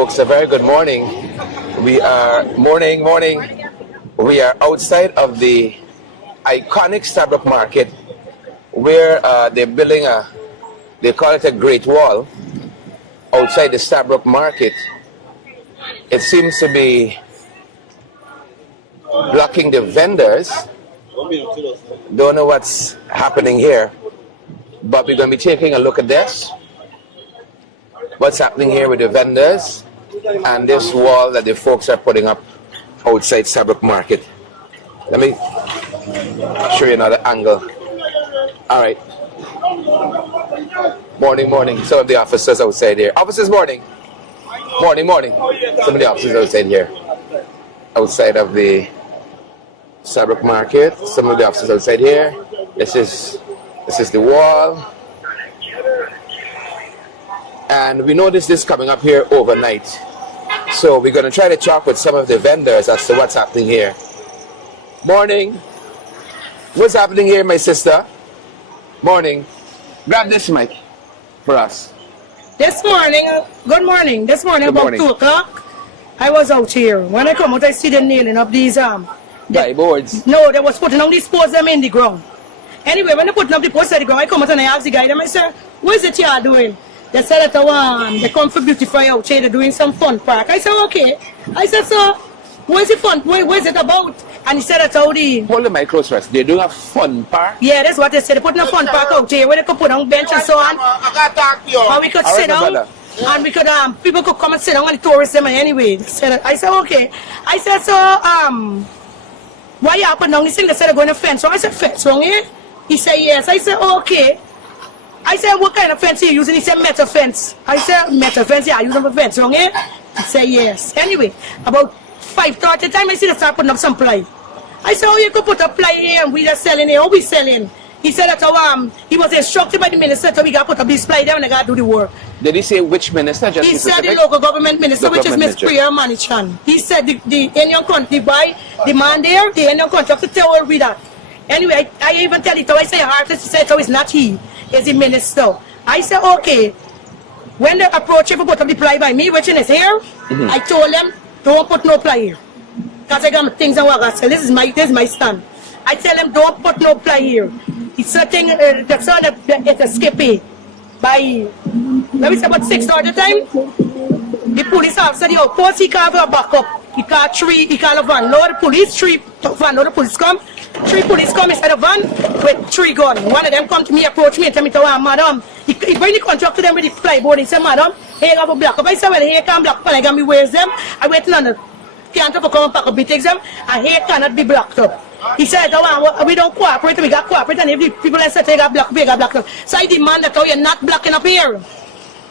folks a very good morning. We are morning. We are outside of the iconic Stabroek market where they're building they call it a great wall outside the Stabroek market. It seems to be blocking the vendors. Don't know what's happening here, but we're going to be taking a look at this. What's happening here with the vendors and this wall that the folks are putting up outside Stabroek market. Let me show you another angle. All right. Morning. Some of the officers outside here. Officers, morning. Some of the officers outside here. Outside of the Stabroek market. Some of the officers outside here. This is the wall. And we noticed this coming up here overnight. So we're going to try to talk with some of the vendors as to what's happening here. Morning. What's happening here, my sister? Morning. Grab this mic for us. This morning, good morning. This morning about 2 o'clock, I was out here. When I come out, I see them nailing up these boards. No, they was putting on these posts them in the ground. Anyway, when they putting up the posts in the ground, I come out and I ask the guy, I said, what is it you are doing? They said that they come for beautify out here, they're doing some fun park. I said, okay. I said, so, where's the fun? Where's it about? And he said that's how the... Hold the mic close first. They're doing a fun park? Yeah, that's what they said. They're putting a fun park out here where they could put on bench and so on. I got to talk to you. And we could sit down. And we could, people could come and sit down and the tourists them anyway. I said, okay. I said, so, why you up and down? He said, they said they're going to fence. So I said, fence wrong here? He said, yes. I said, okay. I said, what kind of fence are you using? He said, metal fence. I said, metal fence, yeah, I use a fence wrong here? He said, yes. Anyway, about 5:30 time, I see they start putting up some ply. I said, oh, you could put a ply here and we just selling here. Oh, we selling. He said that he was instructed by the minister that we got to put up this ply there and I got to do the work. Did he say which minister? He said the local government minister, which is Miss Priya Manichan. He said the Indian country by the man there, the Indian contractor tell we that. Anyway, I even tell it, I say artist, he said, so it's not he, it's the minister. I said, okay. When they approach you for put up the ply by me, which is here, I told them, don't put no ply here. Because I got things I want to say. This is my stand. I tell them, don't put no ply here. It's something that's on it's a skippy. By, let me say about 6:30 time, the police officer said, yo, post he can't have a backup. He can't three, he can't have a van. No, the police, three van, no, the police come. 3 police come inside the van with 3 guns. One of them come to me, approach me and tell me, madam, he bring the contract to them with the plyboard. He said, madam, here have a black up. I said, well, here can't black up. And I got me wears them. I waiting on the counter for come and pack up, he takes them, and here cannot be blocked up. He said, we don't cooperate, we got cooperate, and if the people that said they got blocked up, they got blocked up. So I demand that you're not blocking up here.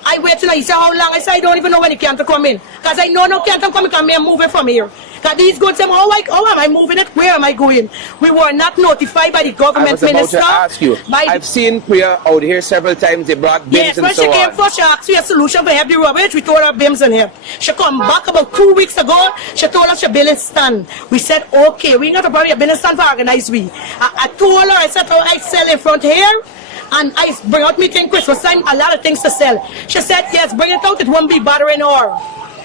I wait till he said, how long? I said, I don't even know when the canter come in. Because I know no canter come in, because I'm moving from here. Because these goods, how am I moving it? Where am I going? We were not notified by the government minister. I was about to ask you. I've seen Priya out here several times. They brought bins and so on. Yes, when she came first, she asked me a solution for help the rubbish. We told her bins and help. She come back about 2 weeks ago. She told us she building stand. We said, okay, we got to probably a building stand for organized we. I told her, I said, oh, I sell in front here. And I bring out me thing Christmas time, a lot of things to sell. She said, yes, bring it out, it won't be bothering her.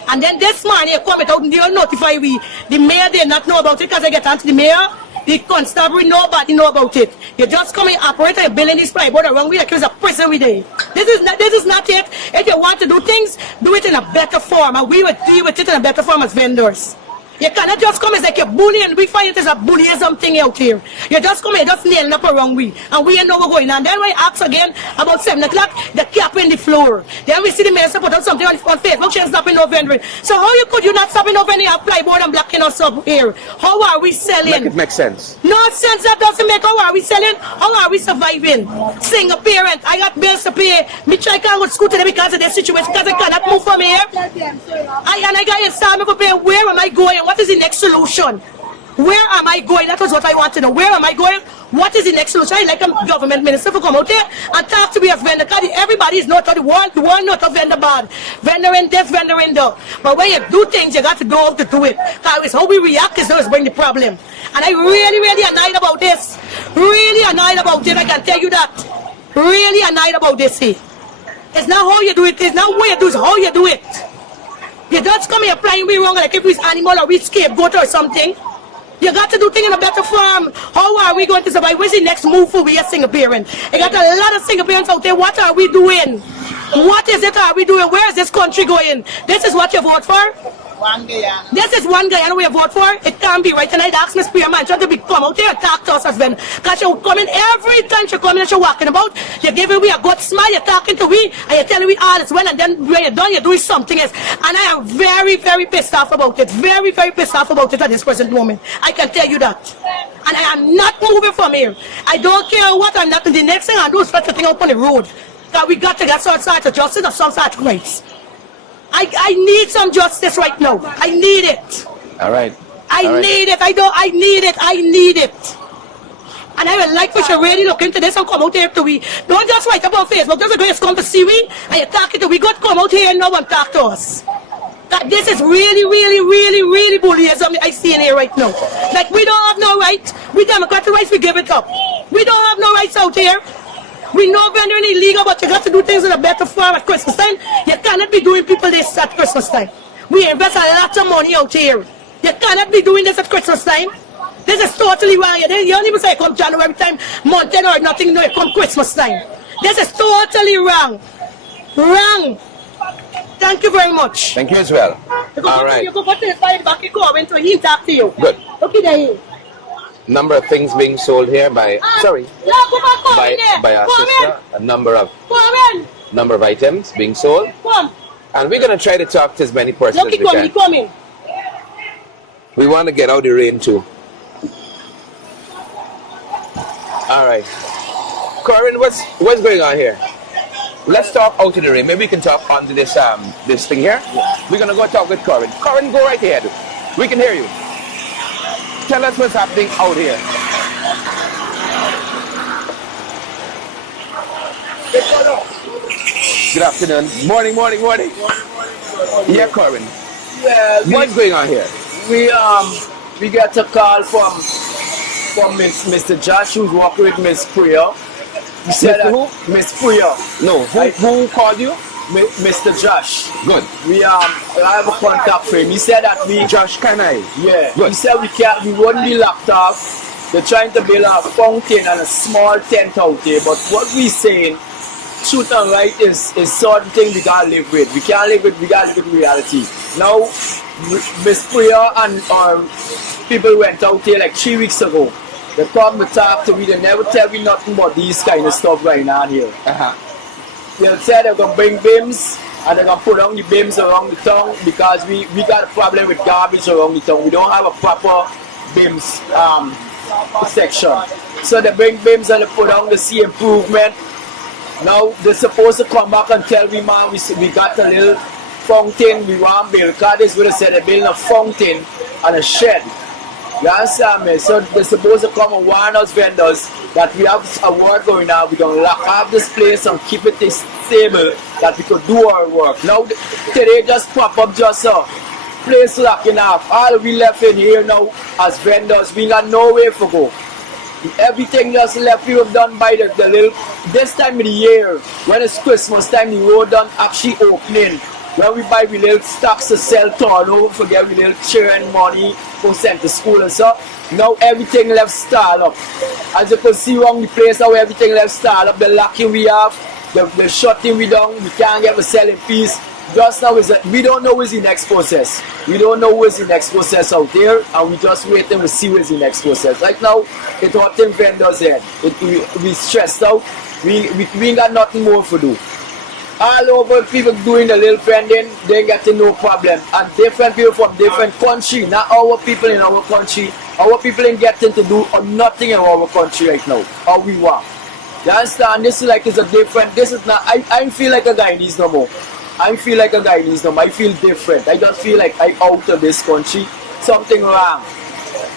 And then this morning, come it out and they'll notify we. The mayor did not know about it because I get onto the mayor. The constabulary, nobody know about it. You just come and operate and building this plyboard around we accuse a prison we day. This is not it. If you want to do things, do it in a better form. And we will deal with it in a better form as vendors. You cannot just come as like a bully and we find it as a bullyism thing out here. You just come and just nailing up around we. And we know what's going on. Then we ask again about 7 o'clock, the cap in the floor. Then we see the minister put out something on Facebook, she's stopping no vending. So how you not stopping no vending plyboard and blocking us up here? How are we selling? Make it make sense. No sense, that doesn't make. How are we selling? How are we surviving? Single parent, I got bills to pay. Me try can't go to school today because of this situation, because I cannot move from here. I got installment for paying. Where am I going? What is the next solution? Where am I going? That was what I want to know. Where am I going? What is the next solution? I like a government minister to come out there and talk to me as vendor. Because everybody is not the one not a vendor bad. Vendor in this, vendor in that. But when you do things, you got to know how to do it. Because how we react is always bring the problem. And I really annoyed about this. Really annoyed about it, I can tell you that. Really annoyed about this. It's not how you do it. It's not what you do, it's how you do it. You just come here applying we wrong like if it's animal or we scapegoat or something. You got to do things in a better form. How are we going to survive? What's the next move for we as single parents? You got a lot of single parents out there. What are we doing? What is it are we doing? Where is this country going? This is what you vote for? One Guyana. This is one Guyana we vote for. It can't be right. And I'd ask Miss Spearman trying to come out here and talk to us as well. Because she come in every time she come in and she walking about. You're giving we a good smile. You're talking to we and you're telling we all is well. And then when you're done, you're doing something else. And I am very, very pissed off about it. Very, very pissed off about it at this present moment. I can tell you that. And I am not moving from here. I don't care what I'm not. The next thing I do is start to thing up on the road. That we got to get some sort of justice or some sort of rights. I need some justice right now. I need it. All right. I need it. I need it. And I would like for you to really look into this and come out here to we. Don't just write about Facebook. Just go come to see me and you're talking to we. Go come out here and now and talk to us. That this is really, really, really, really bullyism I see in here right now. Like we don't have no rights. We democratic rights, we give it up. We don't have no rights out here. We know vending illegal, but you got to do things in a better form at Christmas time. You cannot be doing people this at Christmas time. We invest a lot of money out here. You cannot be doing this at Christmas time. This is totally wrong. You don't even say come January time, month or nothing, no, you come Christmas time. This is totally wrong. Wrong. Thank you very much. Thank you as well. All right. You go put this by the back, you go into he talk to you. Good. Okay, there. Number of things being sold here by by our sister. A number of items being sold. And we're gonna try to talk to as many persons as we can. Coming. We want to get out the rain too. All right, Corinne, what's going on here? Let's talk out in the rain. Maybe we can talk onto this this thing here. We're gonna go talk with Corinne. Corinne, go right ahead. We can hear you. Tell us what's happening out here. Good afternoon. Morning. Yeah, Corinne. Yeah, What's going on here? We got a call from Mr. Josh, who's working with Miss Priya. He said Mr. who? Miss Priya. No, who called you? Mr. Josh. Good. I have a contact for him. He said that Josh, can I? Yeah. Good. He said we wouldn't be locked off. They're trying to build a fountain and a small tent out there. But what we saying, truth and right, is certain thing we gotta live with. We gotta live with reality. Now, Miss Priya and people went out there like 3 weeks ago. They come to talk to me. They never tell me nothing about these kind of stuff going on here. They'll say they're going to bring bins and they're going to put on the bins around the town because we got a problem with garbage around the town. We don't have a proper bins section. So they bring bins and they put on the sea improvement. Now they're supposed to come back and tell me, man, we got a little fountain we want to build. Because this would have said they're building a fountain and a shed. You understand me? So they're supposed to come and warn us vendors that we have a work going on. We're going to lock off this place and keep it stable that we could do our work. Now today just pop up just a place locking off. All we left in here now as vendors, we got nowhere to go. Everything just left we have done by the little, this time of the year, when it's Christmas time, the road done actually opening. When we buy we little stocks to sell don't forget we little children money for send to school and so. Now everything left stall up. As you can see around the place how everything left stall up, the locking we have, the shutting we done, we can't get a selling piece. Just now we don't know what's the next process. We don't know what's the next process out there and we just waiting to see what's the next process. Right now, it's what them vendors here. We stressed out, we ain't got nothing more to do. All over people doing the little vending, they get no problem. And different people from different country, not our people in our country. Our people ain't getting to do nothing in our country right now. How we want. You understand? This is like it's a different. This is not. I feel like a Guyanese no more. I feel like a Guyanese no more. I feel different. I just feel like I'm out of this country. Something wrong.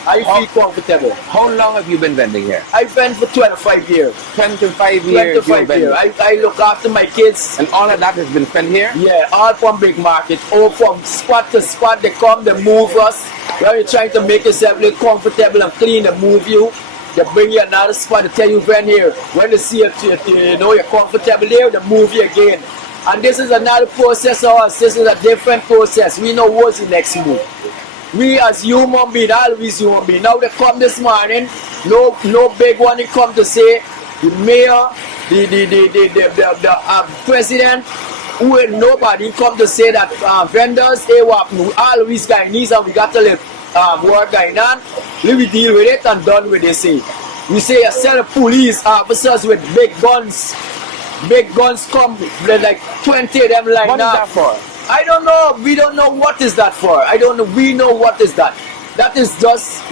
I feel comfortable. How long have you been vending here? I vend for 25 years. 25 years. 25 years. I look after my kids. And all of that has been spent here? Yeah, all from big market. All from spot to spot. They come, they move us. When you're trying to make yourself look comfortable and clean, they move you. They bring you another spot to tell you vend here. When they see it, you know you're comfortable there, they move you again. And this is another process for us. This is a different process. We know what's the next move. We as human beings, always human beings. Now they come this morning, no big one they come to say the mayor, the president, who ain't nobody come to say that vendors, we always Guyanese and we got to let work going on. We deal with it and done with it. Say. We say a set of police officers with big guns come with like 20 of them line What is up. that for? I don't know. We don't know what is that for. I don't know. We know what is that. That is just,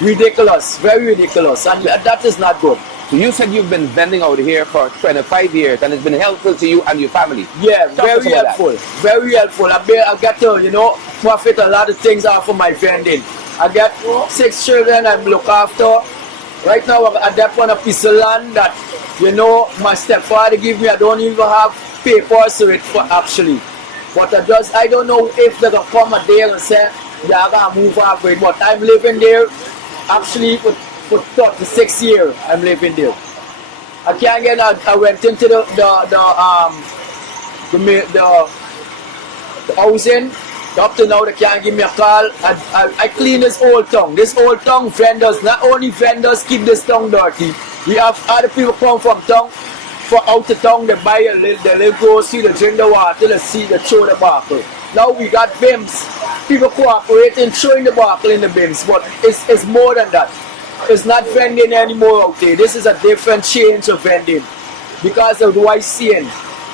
ridiculous. Very ridiculous. And that is not good. So you said you've been vending out here for 25 years and it's been helpful to you and your family. Yeah, Talk to us very about helpful. Very helpul. I get to, profit a lot of things off of my vending. I get 6 children I look after. Right now, I got one piece of land that, my stepfather give me. I don't even have papers to it for actually. But I don't know if they're going to come a day and say, yeah, I'm going to move off it. But I'm living there actually for 36 years. I'm living there. I can't get out. I went into the housing. Up to now, they can't give me a call. I clean this old town. This old town vendors, not only vendors keep this town dirty. We have other people come from town, for out of town, they buy a little grocery, they drink the water, they see, they throw the bottle. Now we got bims. People cooperating, throwing the bottle in the bims, but it's more than that. It's not vending anymore out there. This is a different change of vending because of what I'm seeing.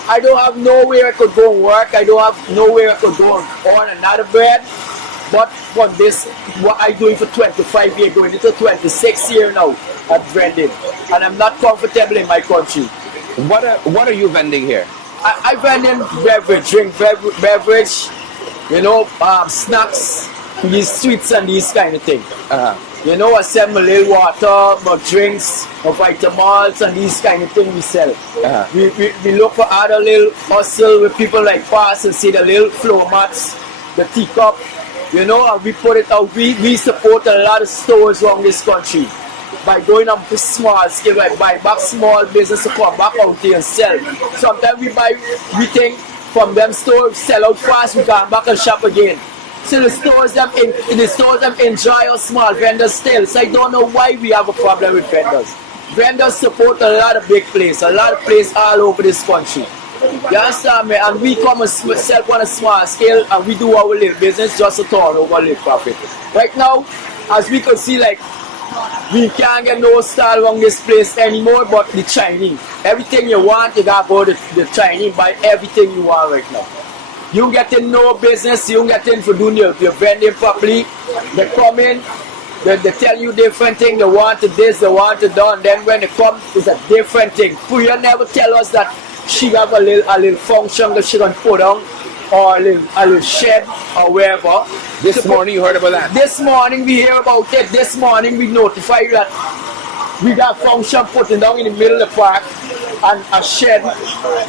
I don't have nowhere I could go and work. I don't have nowhere I could go on another bread. But from this, what I'm doing for 25 years, going into 26 years now at vending. And I'm not comfortable in my country. What are you vending here? I vend in beverage, snacks, these sweets and these kind of things. I sell my little water, my drinks, my vitamins and these kind of things we sell. We look for other little hustle with people like pass and see the little floor mats, the teacup, and we put it out. We support a lot of stores around this country by going on small scale, like buy back small business to come back out here and sell. Sometimes we think from them stores, sell out fast, we come back and shop again. So the stores them enjoy our small vendors still. So I don't know why we have a problem with vendors. Vendors support a lot of big places, a lot of places all over this country. You understand me? And we come and sell on a small scale and we do our little business just to turn over a little profit. Right now, as we can see, like, we can't get no style around this place anymore but the Chinese. Everything you want, you gotta go to the Chinese, buy everything you want right now. You get in no business, you get in for doing your vending properly. They come in, they tell you different things, they want to this, they want to that, and then when they come, it's a different thing. Priya never tell us that she have a little function that she can put on, or a little shed, or wherever. This morning you heard about that? This morning we hear about it. This morning we notify you that we got function putting down in the middle of the park and a shed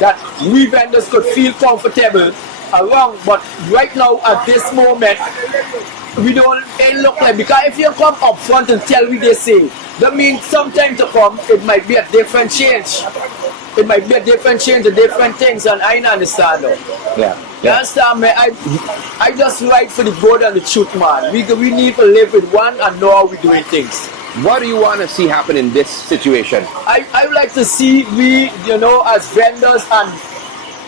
that we vendors could feel comfortable around. But right now at this moment we don't look like, because if you come up front and tell me they say, that means sometime to come it might be a different change. It might be a different change, a different things, and I don't understand that. Yeah. You understand me? I just write for the good and the truth, man. We need to live with one and know how we're doing things. What do you want to see happen in this situation? I would like to see we, as vendors and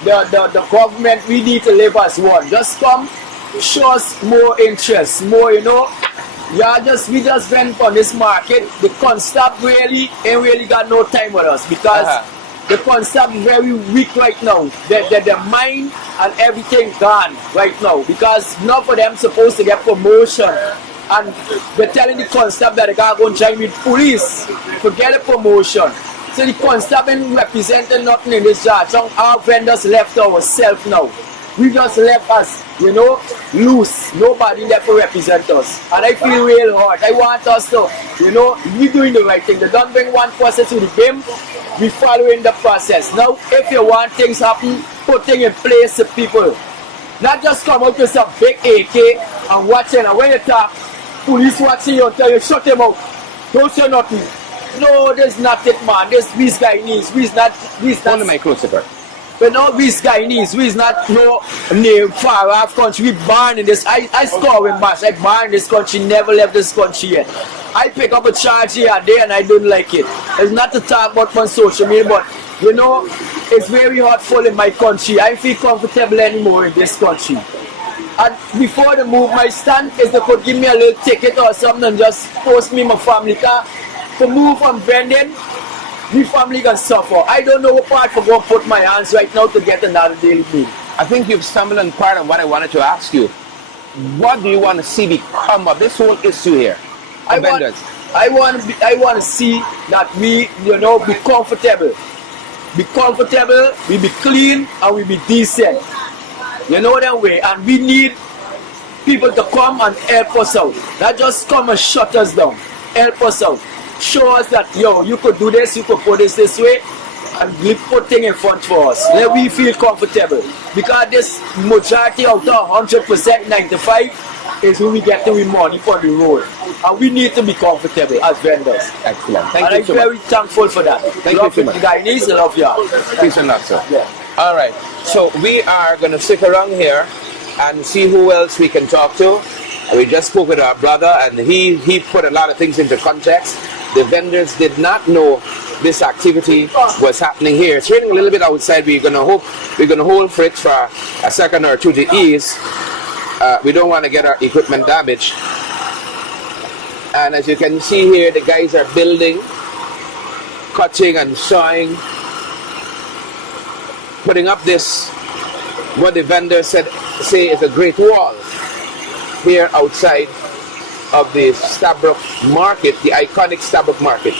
the government, we need to live as one. Just come, show us more interest, more, we just vend on this market. The concept ain't really got no time with us because the concept is very weak right now. The mind and everything gone right now because none of them supposed to get promotion. And they're telling the concept that they gotta go and join with police to get a promotion. So the concept ain't representing nothing in this job. So our vendors left ourselves now. We just left us, loose. Nobody left to represent us. And I feel real hard. I want us to, we doing the right thing. They don't bring one process to the BIM. We following the process. Now, if you want things happen, put things in place to people. Not just come out with some big AK and watching. And when you talk, police watching you and tell you, shut them out. Don't say nothing. No, that's not it, man. This Guyanese. Hold the mic closer, bro. But no, we Guyanese, we is not no name far off country. We born in this. I score with match. I born in this country, never left this country yet. I pick up a charge here and there and I don't like it. It's not to talk about on social media, but you know, it's very hurtful in my country. I feel comfortable anymore in this country. And before the move, my stand is they could give me a little ticket or something and just post me my family car. To move from vending, my family can suffer. I don't know what part for go put my hands right now to get another daily meal. I think you've stumbled on part of what I wanted to ask you. What do you want to see become of this whole issue here? I want to see that we, you know, be comfortable. Be comfortable, we be clean, and we be decent. You know that way. And we need people to come and help us out. Not just come and shut us down. Help us out. Show us that, yo, you could do this, you could put this way, and we put things in front for us. Let we feel comfortable. Because this majority out of 100%, 95, is who we get to win money for the road. And we need to be comfortable as vendors. Excellent. Thank you and I'm so very much. thankful for that. Thank you so much. Guyanese, I love y'all. Peace and love, sir. Yeah. All right. So we are going to stick around here and see who else we can talk to. We just spoke with our brother, and he put a lot of things into context. The vendors did not know this activity was happening here. It's raining a little bit outside. We're gonna hold for it for a second or two to ease. We don't want to get our equipment damaged. And as you can see here, the guys are building, cutting and sawing, putting up this, what the vendors say is a great wall here outside of the Stabroek market, the iconic Stabroek market.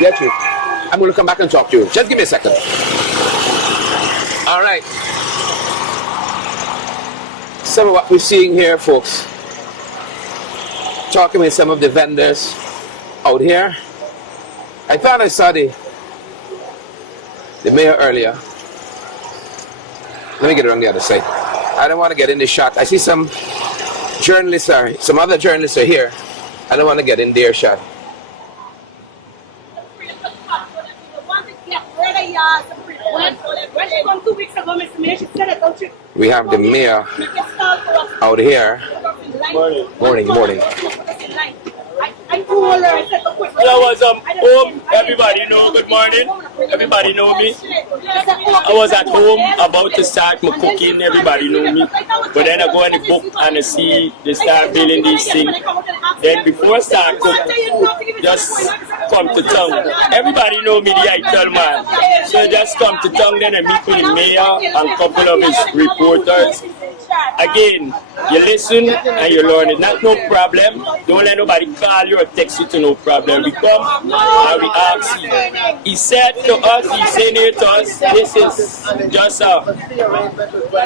Get you. I'm going to come back and talk to you. Just give me a second. All right. Some of what we're seeing here, folks. Talking with some of the vendors out here. I thought I saw the mayor earlier. Let me get around the other side. I don't want to get in the shot. I see some other journalists are here. I don't want to get in their shot. We have the mayor out here. Morning. I was home. Everybody know. Good morning. Everybody know me. I was at home about to start my cooking. Everybody know me. But then I go in the book and I see they start building these things. Then before I start cooking, just come to town. Everybody know me, the ITEL man. So just come to town. Then I meet with the mayor and a couple of his reporters. Again, you listen and you learn it. Not no problem. Don't let nobody call you or text you to no problem. We come and we ask you. He said to us, he's saying it to us, this is just a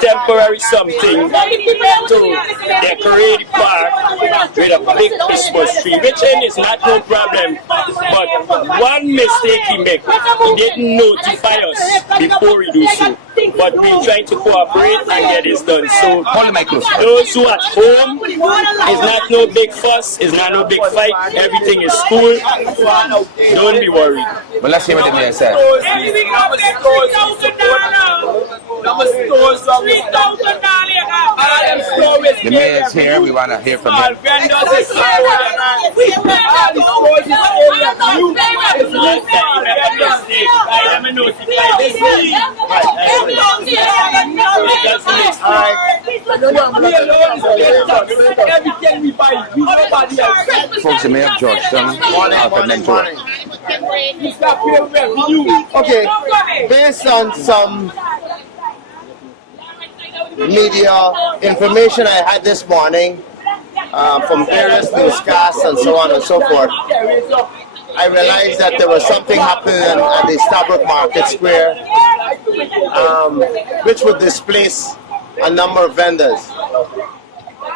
temporary something to decorate the park with a big Christmas tree, which is not no problem. But one mistake he made, he didn't notify us before he do so. But we're trying to cooperate and get this done. So those who at home, it's not no big fuss, it's not no big fight, everything is cool. Don't be worried. But let's hear what the mayor said. The mayor is here, we want to hear from him. Folks, the mayor of Georgetown, Alfred Mentor. Okay, based on some media information I had this morning from various newscasts and so on and so forth, I realized that there was something happening at the Stabroek Market Square which would displace a number of vendors.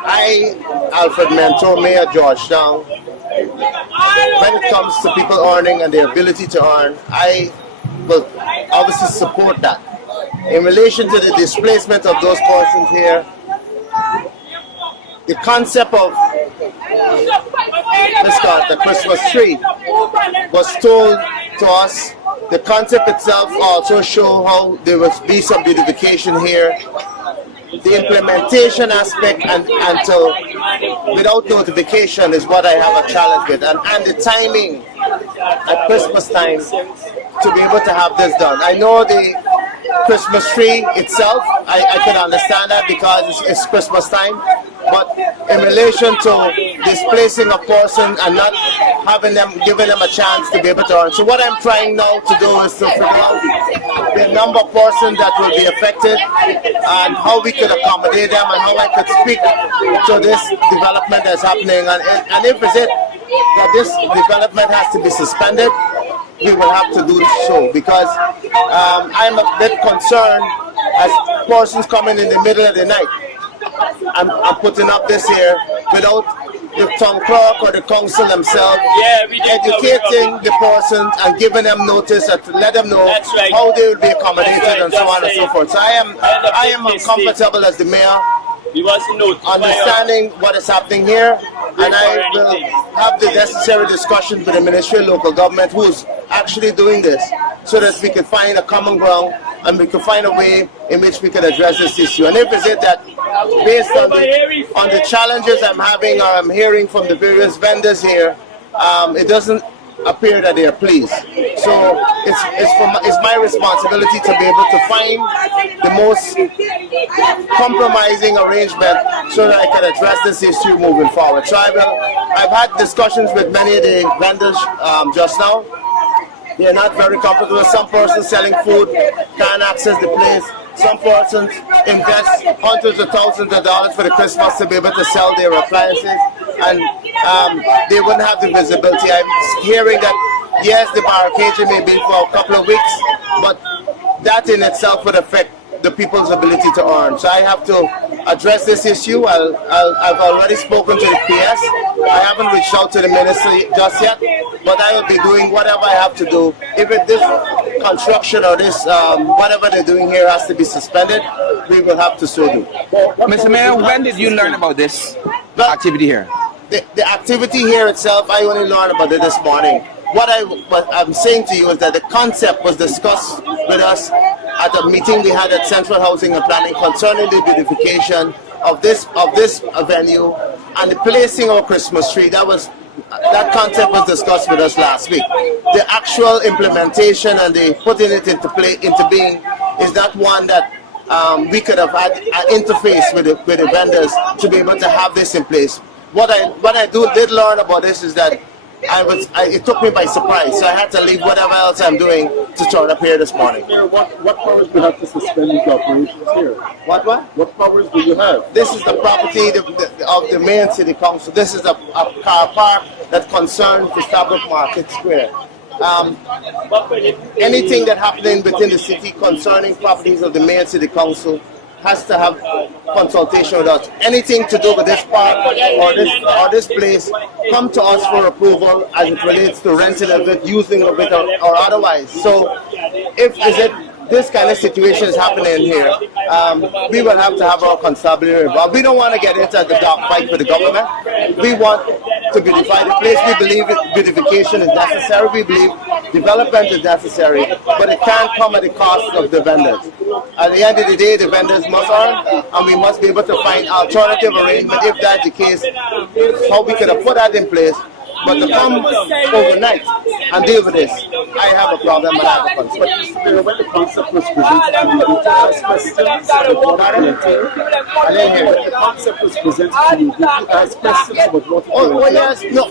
I, Alfred Mentor, Mayor of Georgetown, when it comes to people earning and their ability to earn, I will obviously support that. In relation to the displacement of those persons here, the concept of the Christmas tree was told to us The concept itself also show how there will be some beautification here. The implementation aspect until without notification is what I have a challenge with, and the timing at Christmas time to be able to have this done. I know the Christmas tree itself, I can understand that because it's Christmas time, but in relation to displacing a person and not giving them a chance to be able to earn. So what I'm trying now to do is to figure out the number of persons that will be affected and how we could accommodate them and how I could speak to this development that's happening. And if it's it that this development has to be suspended, we will have to do so, because I'm a bit concerned as persons coming in the middle of the night. I'm putting up this here without the town clerk or the council themselves educating the persons and giving them notice and to let them know how they will be accommodated and so on and so forth. So I am uncomfortable as the mayor, understanding what is happening here, and I will have the necessary discussions with the Ministry of Local Government who is actually doing this, so that we can find a common ground and we can find a way in which we can address this issue. And if it's it that, based on the challenges I'm having or I'm hearing from the various vendors here, it doesn't appear that they are pleased. So it's my responsibility to be able to find the most compromising arrangement so that I can address this issue moving forward. So I've had discussions with many of the vendors just now. They are not very comfortable. Some persons selling food can't access the place. Some persons invest hundreds of thousands of dollars for the Christmas to be able to sell their appliances, and they wouldn't have the visibility. I'm hearing that, yes, the barricade may be for a couple of weeks, but that in itself would affect the people's ability to earn. So I have to address this issue. I've already spoken to the PS. I haven't reached out to the ministry just yet, but I will be doing whatever I have to do. If this construction or this whatever they're doing here has to be suspended, we will have to so do. Mr. Mayor, when did you learn about this activity here? The activity here itself, I only learned about it this morning. What I'm saying to you is that the concept was discussed with us at a meeting we had at Central Housing and Planning concerning the beautification of this venue and the placing of a Christmas tree. That concept was discussed with us last week. The actual implementation and the putting it into being is not one that we could have had an interface with the vendors to be able to have this in place. What I did learn about this is that it took me by surprise, so I had to leave whatever else I'm doing to turn up here this morning. What powers do you have to suspend these operations here? What powers do you have? This is the property of the main city council. This is a car park that concerns the Stabroek Market Square. Anything that happening within the city concerning properties of the main city council has to have consultation with us. Anything to do with this park or this place, come to us for approval as it relates to renting of it, using of it, or otherwise. So if this kind of situation is happening here, we will have to have our constabulary involved. We don't want to get into the dark fight with the government. We want to beautify the place. We believe beautification is necessary. We believe development is necessary, but it can't come at the cost of the vendors. At the end of the day, the vendors must earn, and we must be able to find alternative arrangement if that's the case, how we could have put that in place. But to come overnight and deal with this, I have a problem and I have a concern. But when the concept was presented to you, did you ask questions about what it entailed? When the concept was presented to you, did you ask questions about what it entailed? Oh yes, no.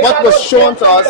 What was shown to us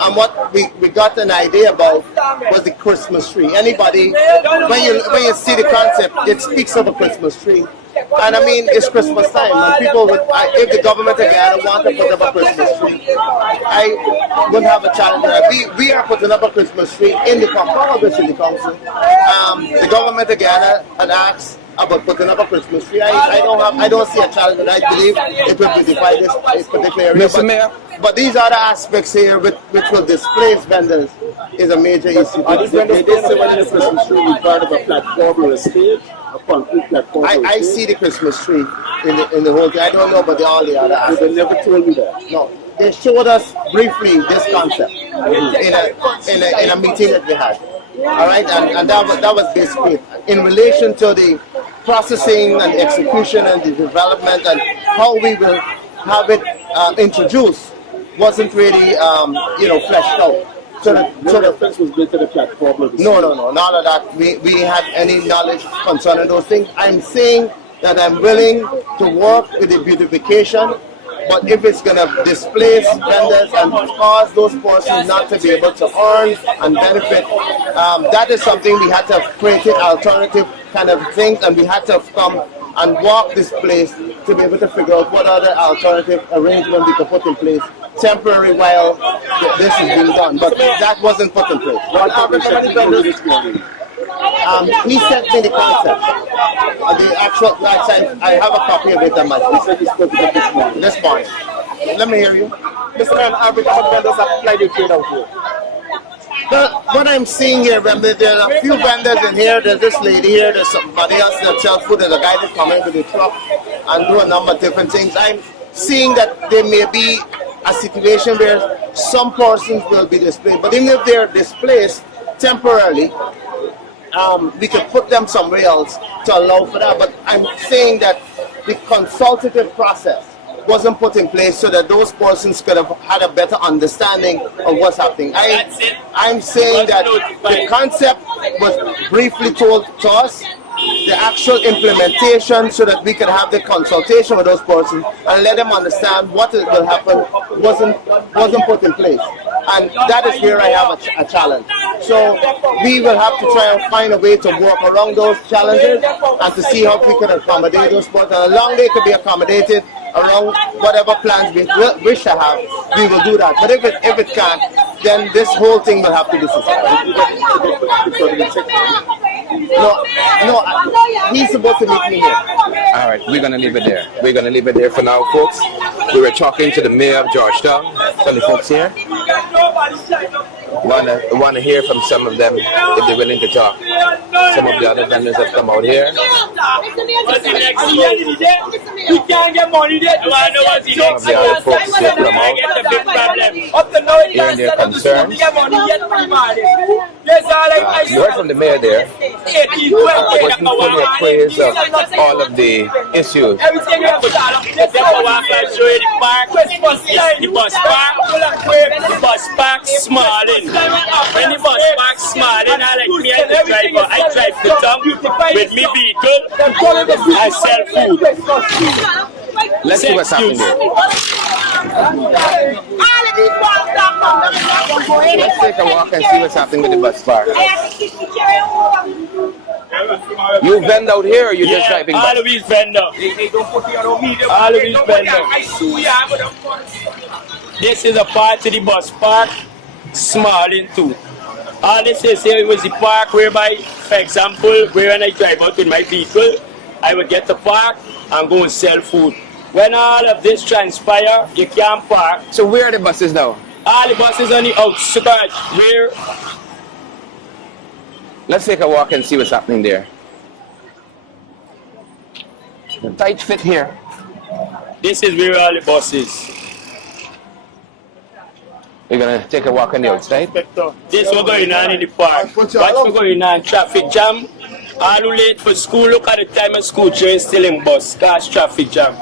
and what we got an idea about was the Christmas tree. Anybody, when you see the concept, it speaks of a Christmas tree. And I mean, it's Christmas time, and people would, if the government again want to put up a Christmas tree, I wouldn't have a challenge with that. We are putting up a Christmas tree in the Concord City Council. The government again had asked about putting up a Christmas tree. I don't see a challenge with that. I believe it will beautify this particular area. But these other aspects here, which will displace vendors, is a major issue. They did say when the Christmas tree was part of a platform or a stage. I see the Christmas tree in the whole thing. I don't know about all the other aspects. They never told me that. No, they showed us briefly this concept. in a meeting that we had. All right, and that was basically in relation to the processing and execution and the development and how we will have it introduced wasn't really fleshed out. So no reference was made to the platform. No, none of that. We had any knowledge concerning those things. I'm saying that I'm willing to work with the beautification, but if it's going to displace vendors and cause those persons not to be able to earn and benefit, that is something we had to have created alternative kind of things, and we had to have come and walk this place to be able to figure out what other alternative arrangement we could put in place temporary while this is being done. But that wasn't put in place. He sent me the concept. The actual, I have a copy of it on my phone. This morning. Let me hear you. Mr. Man, average how many vendors have applied your trade out here? What I'm seeing here, remember, there are a few vendors in here. There's this lady here. There's somebody else that sells food. There's a guy that comes in with a truck and do a number of different things. I'm seeing that there may be a situation where some persons will be displaced. But even if they're displaced temporarily, we could put them somewhere else to allow for that. But I'm saying that the consultative process wasn't put in place so that those persons could have had a better understanding of what's happening. I'm saying that the concept was briefly told to us. The actual implementation so that we can have the consultation with those persons and let them understand what will happen wasn't put in place. And that is where I have a challenge. So we will have to try and find a way to work around those challenges and to see how we can accommodate those persons. And as long as they could be accommodated around whatever plans we wish to have, we will do that. But if it can't, then this whole thing will have to be suspended. No, he's supposed to meet me here. All right, we're going to leave it there. We're going to leave it there for now, folks. We were talking to the mayor of Georgetown. Some of the folks here. Want to hear from some of them if they're willing to talk. Some of the other vendors have come out here. We can't get money there. Some of the other folks have come out. Hearing their concerns. You heard from the mayor there. Wasn't fully appraised of all of the issues. The bus park smiling. When the bus park smiling, I like me as a driver. I drive the town with me vehicle. I sell food. Let's see what's happening there. Let's take a walk and see what's happening with the bus park. You vend out here or you just driving bus? Always vendor. Always vendor. This is a part of the bus park, smiling too. All this is here was the park whereby, for example, when I drive out with my vehicle, I would get to park and go and sell food. When all of this transpire, you can't park. So where are the buses now? All the buses on the outskirts. Where? Let's take a walk and see what's happening there. The tight fit here. This is where all the buses. We're gonna take a walk on the outside. This was going on in the park. What's going on? Traffic jam. All who late for school, look at the time of school train still in bus, cause traffic jam.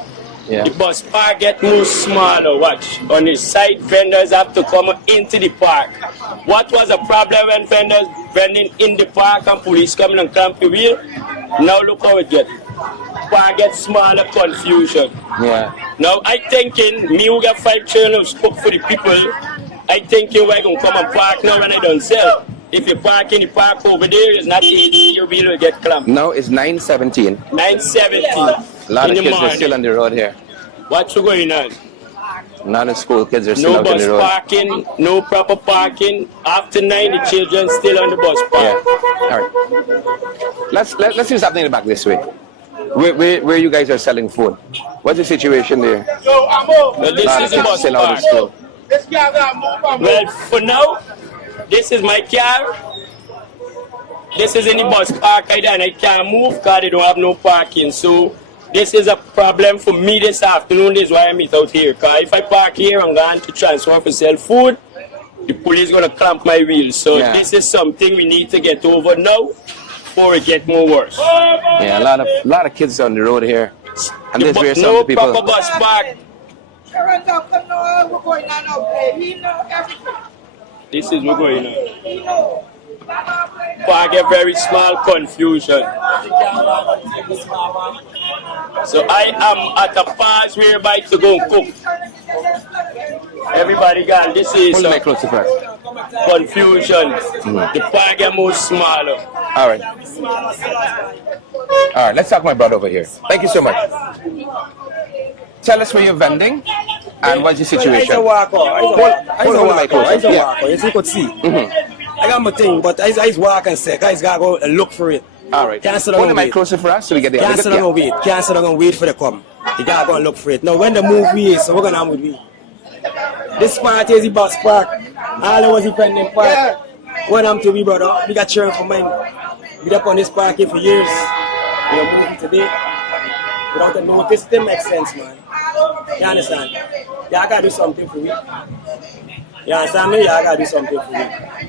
Yeah. The bus park get more smaller, watch. On the side, vendors have to come into the park. What was a problem when vendors vending in the park and police coming and clamp your wheel? Now look how it get. Park get smaller, confusion. Yeah. Now I thinking, me who got 5 children who spoke for the people, I think you're going to come and park now when I don't sell. If you park in the park over there, it's not easy, you'll be able to get clamped. Now it's 9:17. 9:17. A lot of kids are still on the road here. What's going on? A lot of school kids are still out on the road. No bus parking, no proper parking. After 9, the children still on the bus park. Yeah. All right. Let's do something in the back this way. Where you guys are selling food. What's the situation there? Well, this is the bus still out of park. school. Well, for now, this is my car. This is in the bus park and I can't move because they don't have no parking. So this is a problem for me this afternoon. This is why I'm out here. Because if I park here, I'm going to transfer for sell food. the police gonna clamp my wheels. So Yeah. this is something we need to get over now before it get more worse. Yeah, a lot of kids on the road here. And this is where some No of the people. proper bus park. This is what's going on. But I get very small confusion. So I am at a pass whereby to go cook. Everybody got this is Hold the mic close to first. confusion. The park get more smaller. All right. All right, let's talk to my brother over here. Thank you so much. Tell us where you're vending and what's your situation. I Hold the mic closer. Yeah. As you could see. I got my thing, but I walk and say, guys gotta go and look for it. All right. Can't sit Hold down the and mic wait. closer for us so we get the Can't sit down and wait. Can't sit down and wait for the come. You gotta go and look for it. Now when the movie is, so we're gonna have with me. This party is the bus park. All I was depending park. When I'm to me, brother, we got cheering for mine. We up on this park here for years. We are moving today. Without a notice, it makes sense, man. You understand? Yeah, I gotta do something for me. You understand me? Yeah, I gotta do something for me.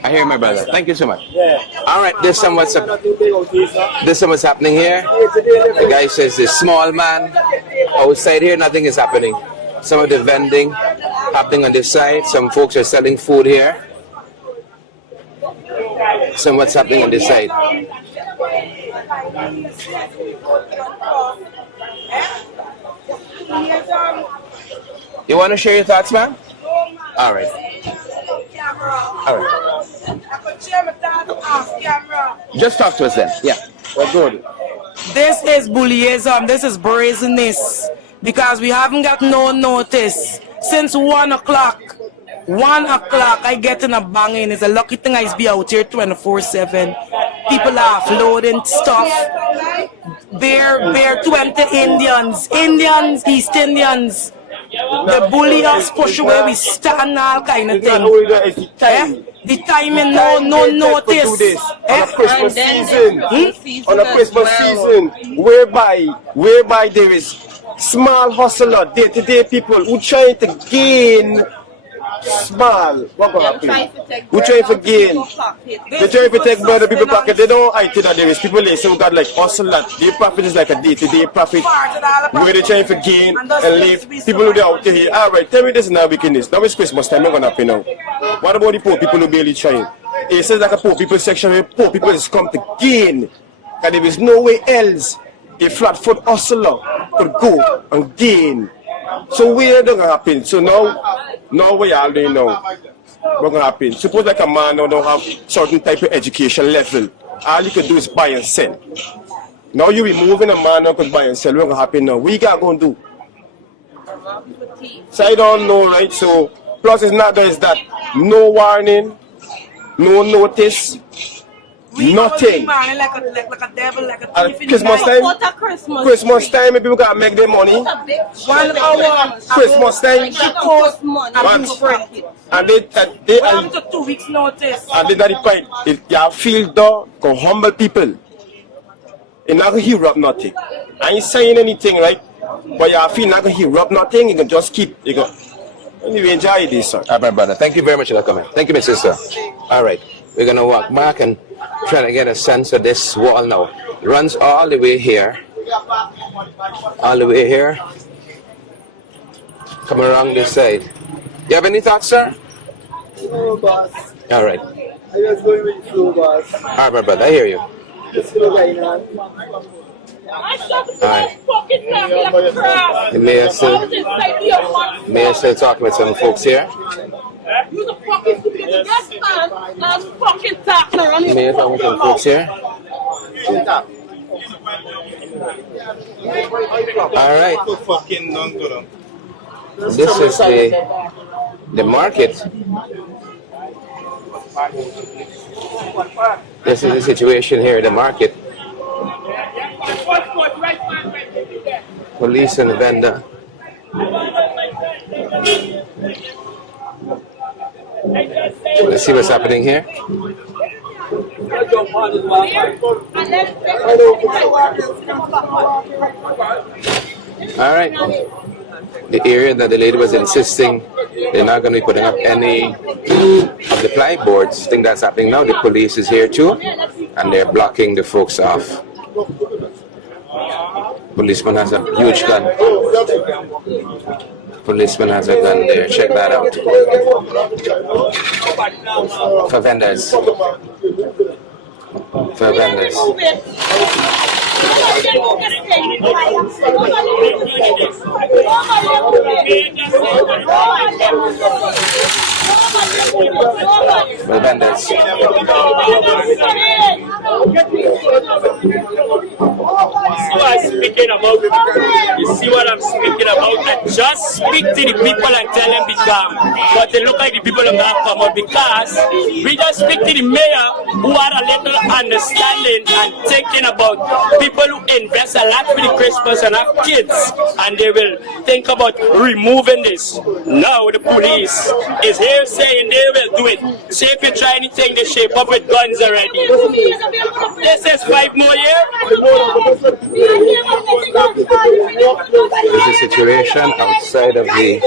I hear my brother. Thank you so much. Yeah. All right, this is what's happening here. The guy says this small man outside here, nothing is happening. Some of the vending happening on this side. Some folks are selling food here. Some what's happening on this side. You want to share your thoughts, man? All right. All right. Just talk to us then. Yeah. We're good. This is bullyism. This is brazenness. Because we haven't got no notice. Since 1 o'clock. 1 o'clock, I get in a banging. It's a lucky thing I be out here 24/7. People are offloading stuff. Bear 20 Indians, East Indians. The bully us, push away, we stand all kind of thing. The timing, no notice. On a Christmas season, on a Christmas season, whereby there is small hustler, day-to-day people who trying to gain small. What gonna happen? Who trying to gain? They trying to take by the people pocket. They don't hide that there is people there who got like hustler. Their profit is like a day-to-day profit where they trying to gain and live. People who they out here. All right, tell me this now, wickedness. Now it's Christmas time. What's gonna happen now? What about the poor people who barely trying? It says like a poor people section where poor people just come to gain, and there is no way else a flat-foot hustler could go and gain. So where that gonna happen? So now what y'all doing now? What gonna happen? Suppose like a man who don't have certain type of education level, all you can do is buy and sell. Now you removing a man who could buy and sell. What gonna happen now? What you gonna do? So I don't know, right? So plus it's not just that no warning, no notice. Nothing. Like a devil, like a At Christmas time, Christmas time, people gotta make their money. 1 hour. Christmas time, Cost money. and they Come to 2 weeks notice. and they not the point. If you feel though, go humble people. You're not gonna hear up nothing. I ain't saying anything, right? But you feel not gonna hear up nothing. You can just keep. You go. Anyway, enjoy this, sir. All right, my brother. Thank you very much for coming. Thank you, my sister. All right. We're going to walk back and try to get a sense of this wall now. It runs all the way here. All the way here. Come around this side. You have any thoughts, sir? No, boss. All right. I was going with the flow, boss. All right, my brother. I hear you. Just flow going on. Alright. The mayor still talking with some folks here. You the fucking stupid yes man. That's fucking talking around The mayor talking with some folks here. Alright. This is the market. This is the situation here at the market. Police and the vendor. Let's see what's happening here. All right. The area that the lady was insisting They're not going to be putting up any of the plyboards. I think that's happening now. The police is here too, and they're blocking the folks off. Policeman has a huge gun. Policeman has a gun there. Check that out. For vendors. For vendors. For vendors. You see what I'm speaking about? And just speak to the people and tell them be calm. But they look like the people are not come out because we just speak to the mayor who had a little understanding and thinking about people who invest a lot for the Christmas and have kids, and they will think about removing this. Now the police is here saying they will do it. So if you try anything, they shape up with guns already. This is 5 more years. There's a situation outside of the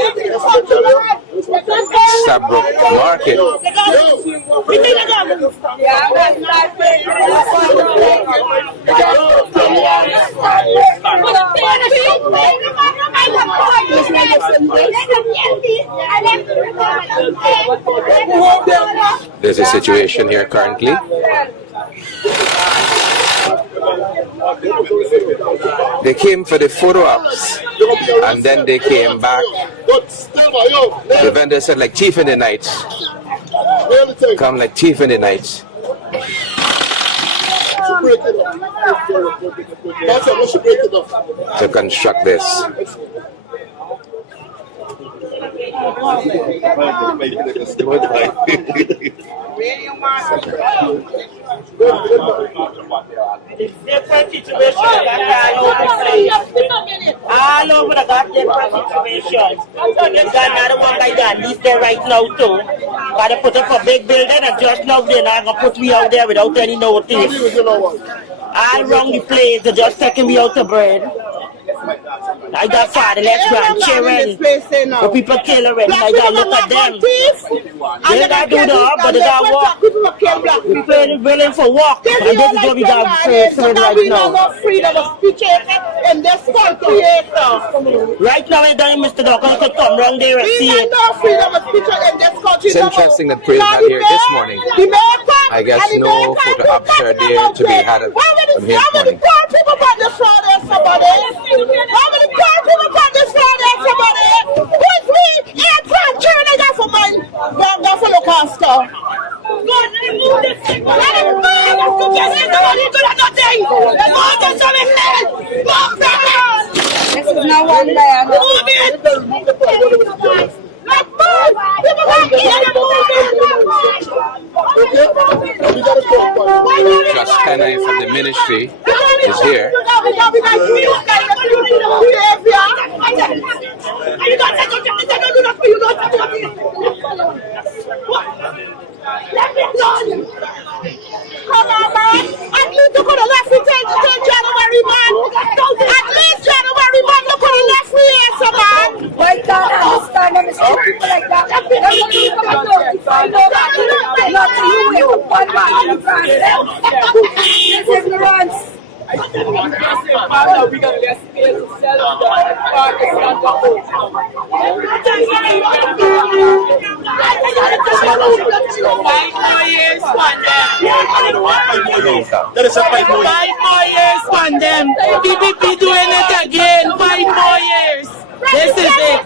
Stabroek market. There's a situation here currently. They came for the photo ops and then they came back. The vendor said like thief in the night. Come like thief in the night. To construct this. All over the God, different situations. There's another one like that, at least there right now too. Got to put up a big building and just now they're not going to put me out there without any notice. All around the place, they're just taking me out to bread. I got fatherless grandchildren, but people kill already. I got to look at them. They got to do the job, but they got to walk. We're willing for walk, and this is what we got to face right now. Freedom of speech in this country. Right now, I don't Mr. Doctor could come around there and see it. No freedom of speech in this country. It's interesting that Praise not here this morning. I guess no photo ops are there to be had from here this morning. How many poor people got this road there, somebody? Who's me? Yeah, grandchildren, I got for mine. Go for the pastor. God, remove this thing. Let him go. Nobody do nothing. Move this on his head. Move that. This is not one man. Move it. Let's move. People got here to move it. Just Kenai from the ministry is here. Come on, man. At least you could have left me till January, man. At least January, man, you could have left me here, so, man. Why can't I understand them? It's people like that. That's what you come and do. If I know that, not to you, you one man in France. This is ignorance. We got less space to sell the Pakistan. 5 more years on them. That is a 5 more years. 5 more years on them. PPP doing it again. 5 more years. This is it.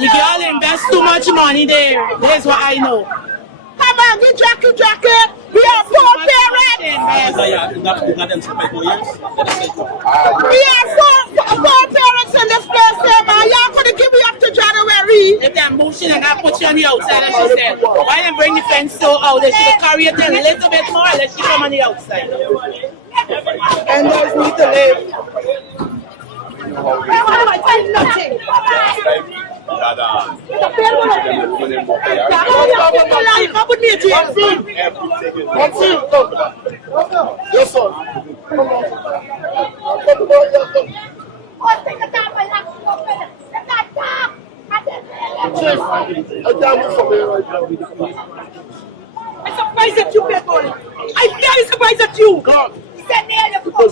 You girl invest too much money there. That's what I know. Come on, get jacket. We are poor parents. We are poor parents in this place, man. Y'all gonna give me up to January. If they're motion and I put you on the outside, and she said, why didn't bring the fence so out? They should have carried it a little bit more, let she come on the outside. And those need to live. Nothing. Yes, sir. I'm surprised at you, people. I'm very surprised at you. Because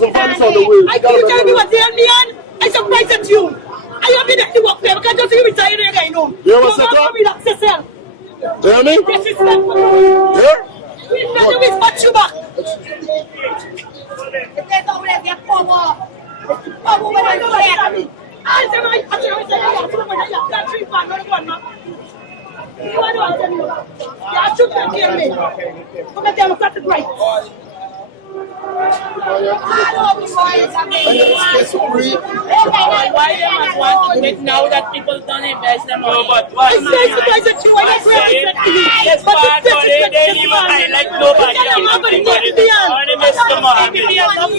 the funds on the way. I keep telling me what they're me on. I'm surprised at you. I have been at the work there because just you retire again, you know. You know what's up? Relax yourself. You know what I mean? This is that. Yeah? We'll tell you which watch you back. You are the one telling me. You should not kill me. Come and democratic rights. Why they must want to make now that people don't invest them money? But I'm very surprised at you. I agree with you. yes, But man, this but is they didn't even highlight nobody. Only Mr. Mohammed.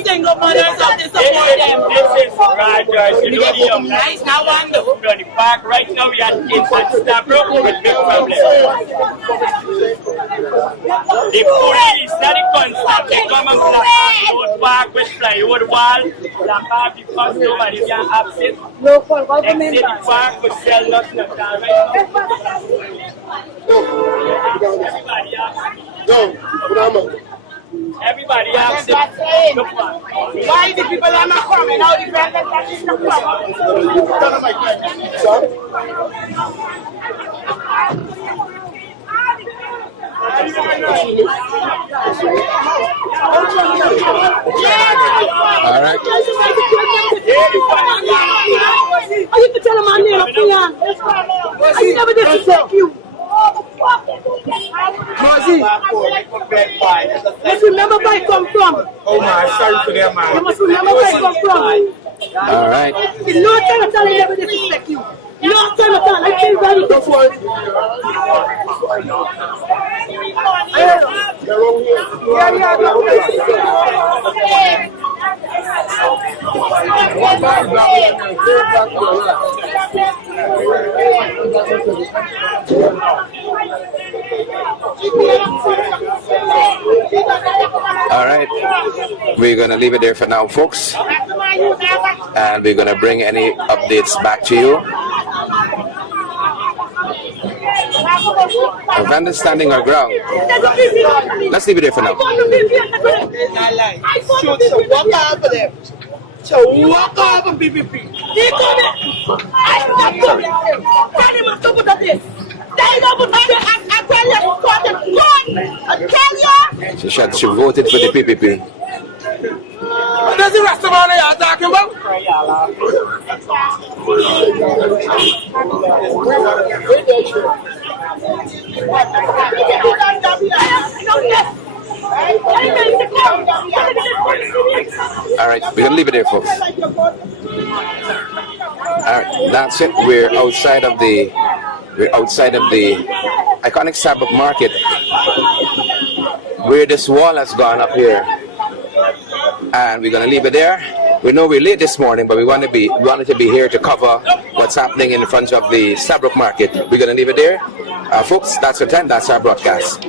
Single mothers have to support them. This is Rogers. You know the young Nice, now one though. on the park right now. We are kids at Stabroek with big problems. The police, not the constant, they come and block the road park with plywood wall, block off the customer and you can access. Exit the park but sell nothing at all right now. Everybody access the park. Why the people are not coming out? The vendors are All right. I used to tell him my name, Leon. I never disrespect you. Must remember where I come from. Oh my, sorry for that, man. You must remember where I come from. All right. It's no time at all I never disrespect you. No time at all. I feel very good. All right. We're going to leave it there for now, folks. And we're going to bring any updates back to you. A vendor standing our ground. Let's leave it there for now. Shoot, so walk out for them. So walk out for PPP. They come in. I'm not coming. Tell him I'm talking about this. They don't put that. I tell you, I tell you. She voted for the PPP. What does the rest of all y'all talking about? All right, we're gonna leave it there, folks. All right, that's it. We're outside of the iconic Stabroek Market, where this wall has gone up here, and we're gonna leave it there. We know we're late this morning, but we wanted to be here to cover what's happening in front of the Stabroek Market. We're gonna leave it there, folks. That's our time. That's our broadcast.